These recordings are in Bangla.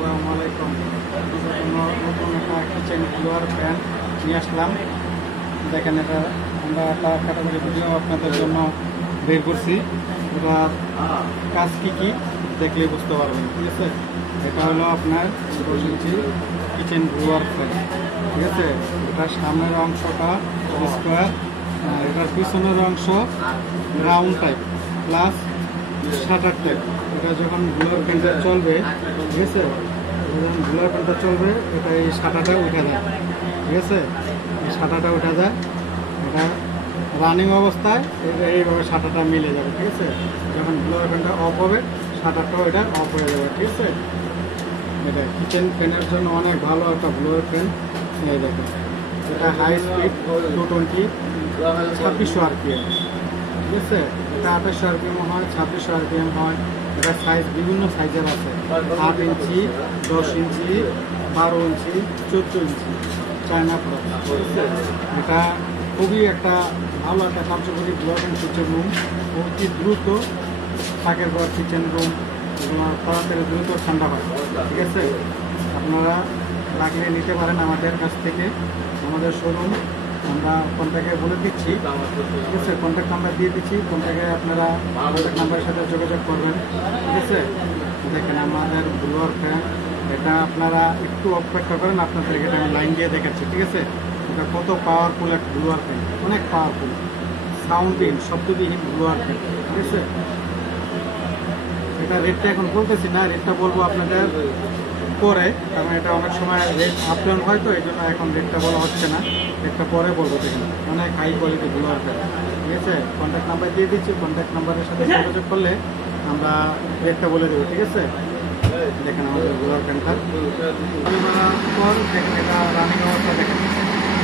আসসালামু আলাইকুম। নতুন একটা কিচেন ব্লোয়ার ফ্যান নিয়ে আসলাম। দেখেন, এটা আমরা একটা ক্যাটাগরি ভিডিও আপনাদের জন্য বের করছি। এটার কাজ কী কী দেখলেই বুঝতে পারবেন, ঠিক আছে। এটা হলো আপনার 10 ইঞ্চি কিচেন ব্লোয়ার ফ্যান, ঠিক আছে। এটার সামনের অংশটা স্কোয়ার, এটার পিছনের অংশ round type plus shutter type. এটা যখন ব্লোয়ার ফ্যানটা চলবে, ঠিক আছে, যখন ব্লোয়ার ফ্যানটা চলবে এটা এই শাটাটা উঠে যায়, ঠিক আছে। এই শাটাটা উঠে যায়, এটা রানিং অবস্থায় এইভাবে শাটারটা মিলে যাবে, ঠিক আছে। যখন ব্লোয়ার ফ্যানটা অফ হবে শাটারটাও এটা অফ হয়ে যাবে, ঠিক আছে। এটা কিচেন ফ্যানের জন্য অনেক ভালো একটা ব্লোয়ার ফ্যান। এই দেখেন, এটা হাই স্পিড 220, 2600 RPM, ঠিক আছে। এটা 2800 RPM হয়, 2600 RPM হয়। এটা সাইজ বিভিন্ন সাইজের আছে, 8 ইঞ্চি, 10 ইঞ্চি, 12 ইঞ্চি, 14 ইঞ্চি, চায়না প্রোডাক্ট, ঠিক আছে। এটা খুবই একটা ভালো একটা কার্যকরী ব্লক অ্যান্ড কিচেন রুম। অতি দ্রুত থাকের ঘর, কিচেন রুম এগুলো তাড়াতাড়ি দ্রুত ঠান্ডা হয়, ঠিক আছে। আপনারা লাগলে নিতে পারেন আমাদের কাছ থেকে। আমাদের শোরুম আমরা কন্ট্যাক্টে বলে দিচ্ছি, ঠিক আছে। কন্ট্যাক্ট নাম্বার দিয়ে দিচ্ছি, কন্ট্যাক্টে আপনারা কন্ট্যাক্ট নাম্বারের সাথে যোগাযোগ করবেন, ঠিক আছে। দেখেন আমাদের ব্লোয়ার ফ্যান, এটা আপনারা একটু অপেক্ষা করেন, আপনাদের এটা আমি লাইন দিয়ে দেখাচ্ছি, ঠিক আছে। এটা কত পাওয়ারফুল একটা ব্লোয়ার ফ্যান, অনেক পাওয়ারফুল, সাউন্ডিং শব্দবিহীন ব্লোয়ার ফ্যান, ঠিক আছে। এটা রেটটা এখন বলতেছি না, রেটটা বলবো আপনাদের পরে, কারণ এটা অনেক সময় রেট আপ ডাউন হয়, তো এই জন্য এখন রেটটা বলা হচ্ছে না, রেটটা পরে বলবো। দেখেন অনেক হাই কোয়ালিটি ব্লোয়ার ফ্যান, ঠিক আছে। কন্ট্যাক্ট নাম্বার দিয়ে দিচ্ছি, কন্ট্যাক্ট নাম্বারের সাথে যোগাযোগ করলে আমরা রেটটা বলে দেবো, ঠিক আছে। দেখেন আমাদের ব্লোয়ার ফ্যানটা পর দেখেন, এটা রানিং অবস্থা দেখেন,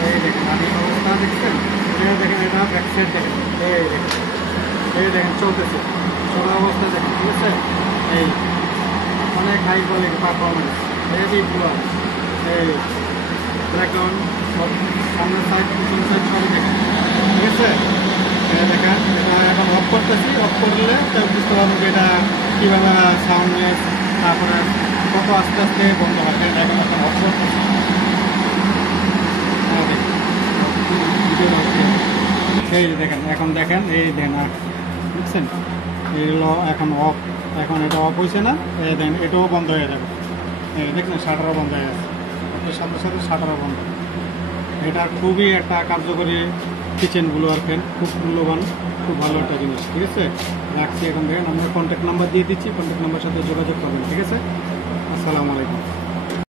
এই দেখেন রানিং অবস্থা দেখছেন। দেখেন এটা ব্যাক সাইড দেখেন, এই দেখেন চলতেছে, চলা অবস্থা দেখেন, ঠিক আছে। এই অনেক high quality performance, heavy blower. এই ব্যাকগ্রাউন্ড সামনের সাইড পিছন সাইড সবই দেখেন, ঠিক আছে। দেখেন এটা এখন অফ করতেছি, অফ করলে বুঝতে পারবেন যে এটা কীভাবে সাউন্ডনেস, তারপরে কত আস্তে আস্তে বন্ধ হয়। এখন অফ করতেছি, এই দেখেন, এখন দেখেন, এই দেখেন বুঝছেন, এগুলো এখন অফ, এখন এটা অফ হয়েছে না, এই দেখেন এটাও বন্ধ হয়ে যাবে। এই দেখছেন শাটারও বন্ধ হয়ে গেছে, সাথে সাথে শাটারও বন্ধ। এটা খুবই একটা কার্যকরী কিচেন ব্লোয়ার ফ্যান, খুব মূল্যবান, খুব ভালো একটা জিনিস, ঠিক আছে। রাখছি এখন। দেখেন আমরা কন্ট্যাক্ট নাম্বার দিয়ে দিচ্ছি, কন্ট্যাক্ট নাম্বার সাথে যোগাযোগ করবেন, ঠিক আছে। আসসালামু আলাইকুম।